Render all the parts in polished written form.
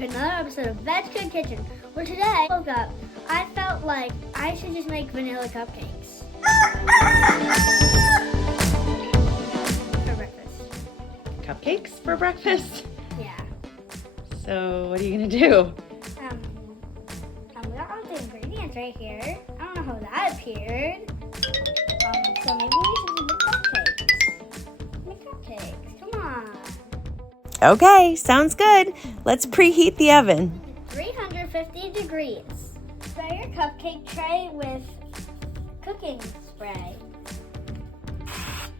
to another episode of Veg Good Kitchen, where today I woke up, I felt like I should just make vanilla cupcakes. For breakfast. Cupcakes for breakfast? Yeah. So what are you gonna do? We got all the ingredients right here. I don't know how that appeared. So maybe we should do the cupcakes. Make cupcakes, come on. Okay, sounds good. Let's preheat the oven. 350 degrees. Spray your cupcake tray with cooking spray.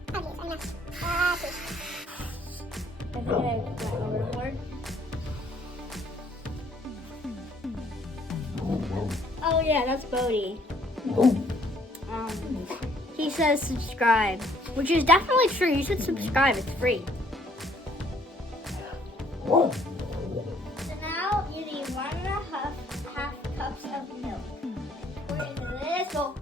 I think I went overboard. Oh yeah, that's Bodie. He says subscribe, which is definitely true. You should subscribe, it's free. So now you need 1.5 cups of milk. Pour into this bowl.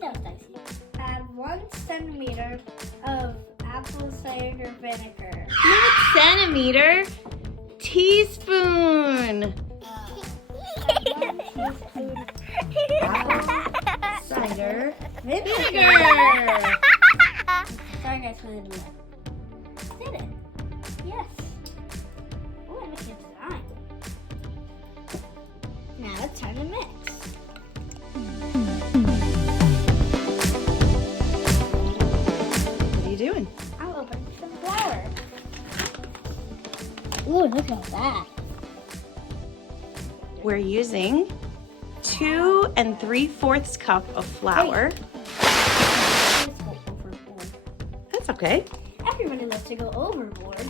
That was dicey. Add 1 centimeter of apple cider vinegar. Not centimeter, teaspoon. Add 1 teaspoon Cider vinegar. Sorry guys for the delay. Did it? Yes. Oh, I made a design. Now it's time to mix. What are you doing? I'll open some flour. Ooh, look at that. We're using 2 3/4 cup of flour. Let's go overboard. That's okay. Everybody loves to go overboard.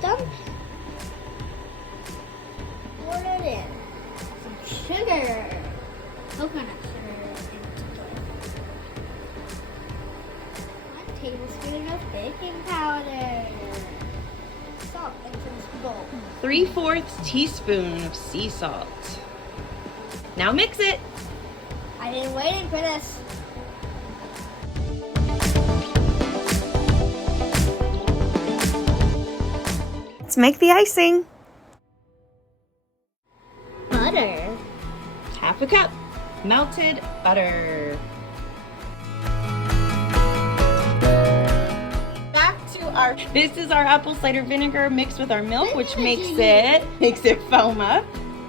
Dump. Pour it in. Some sugar. Coconut sugar. 1 tablespoon of baking powder. Salt into this bowl. 3/4 teaspoon of sea salt. Now mix it. I've been waiting for this. Let's make the icing. Butter. 1/2 cup melted butter. Back to this is our apple cider vinegar mixed with our milk, which makes it foam up,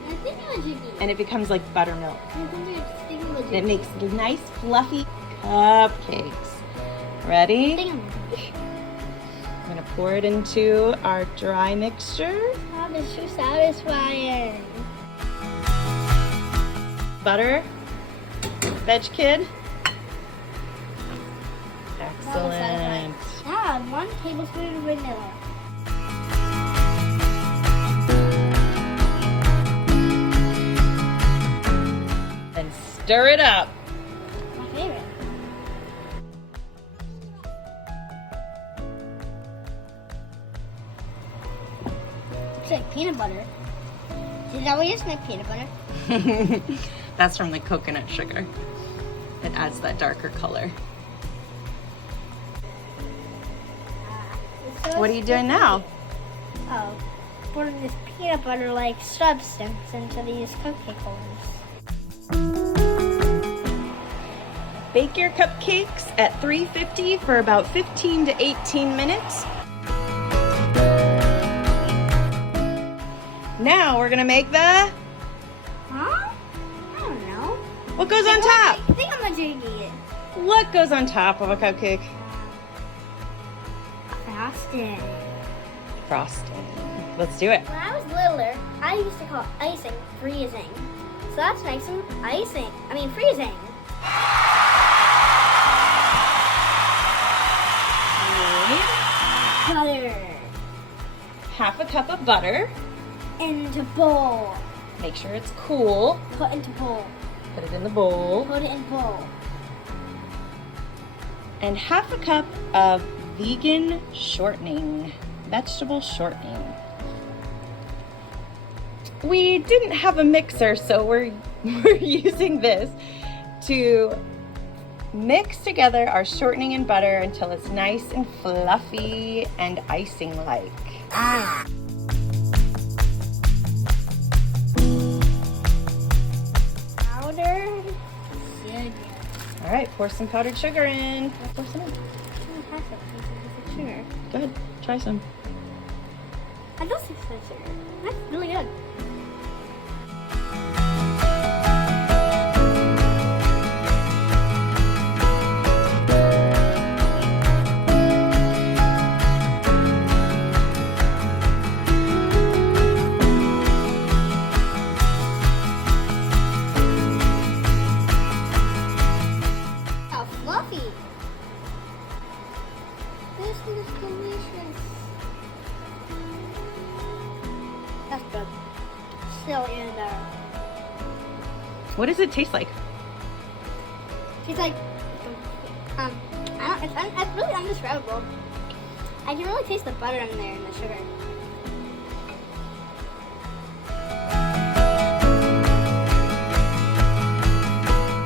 I think I'm a jiggy. and it becomes like buttermilk. I think it's And it makes nice fluffy cupcakes. Ready? I'm gonna pour it into our dry mixture. Oh, this is so satisfying. Butter. Veg Kid. Excellent. Now add 1 tablespoon of vanilla. And stir it up. My favorite. It's like peanut butter. Is that what you just make peanut butter? That's from the coconut sugar. It adds that darker color. What are you doing now? Oh, pouring this peanut butter-like substance into these cupcake holders. Bake your cupcakes at 350 for about 15 to 18 minutes. Now we're gonna make the, Huh? I don't know. what goes on top? I think I'm a jiggy. What goes on top of a cupcake? Frosting. Frosting. Let's do it. When I was littler, I used to call icing freezing. So that's nice and freezing. Butter. 1/2 cup of butter. Into bowl. Make sure it's cool. Put into bowl. Put it in the bowl. Put it in bowl. And 1/2 cup of vegan shortening, vegetable shortening. We didn't have a mixer, so we're using this to Mix together our shortening and butter until it's nice and fluffy and icing-like. Powdered sugar. All right, pour some powdered sugar in. Pour some in. Sugar. Go ahead, try some. I don't think so sugar. That's really good. How fluffy. This is delicious. That's good. Still in there. What does it taste like? It's like, it's really undescribable. I can really taste the butter in there and the sugar.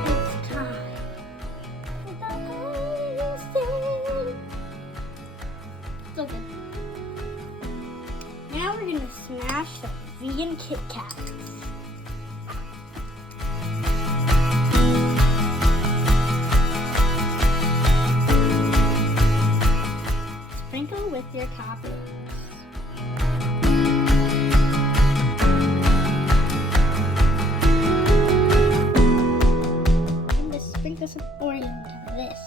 It's time. So good. Now we're gonna smash some vegan Kit Kats. Sprinkle with your toppings. And just sprinkle some Oreo into this.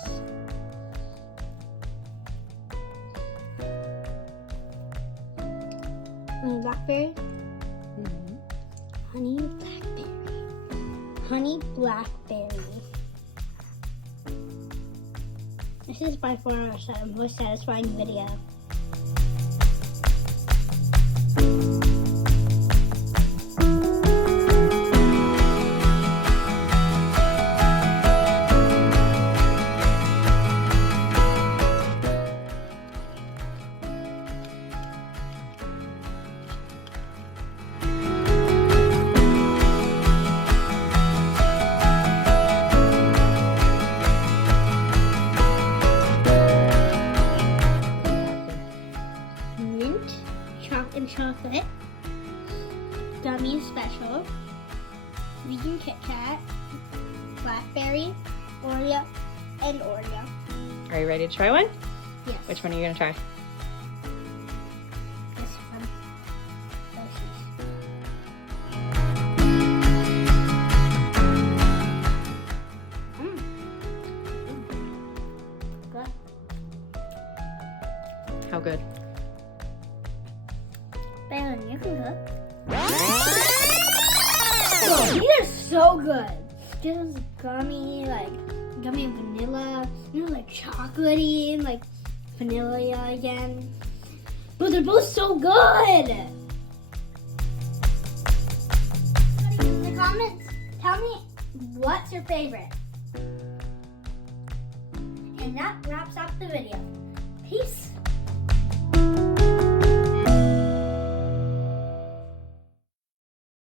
Honey blackberry. Honey blackberry. Honey blackberry. This is by far our most satisfying video. Mint, and chocolate, gummy special, vegan Kit Kat, blackberry, Oreo, and Oreo. Are you ready to try one? Yes. Which one are you gonna try? This one. Good. How good? Ben, you can cook. Oh, these are so good. Just gummy, gummy and vanilla. Like chocolatey and vanilla again. But they're both so good. In the comments, tell me what's your favorite. And that wraps up the video. Peace.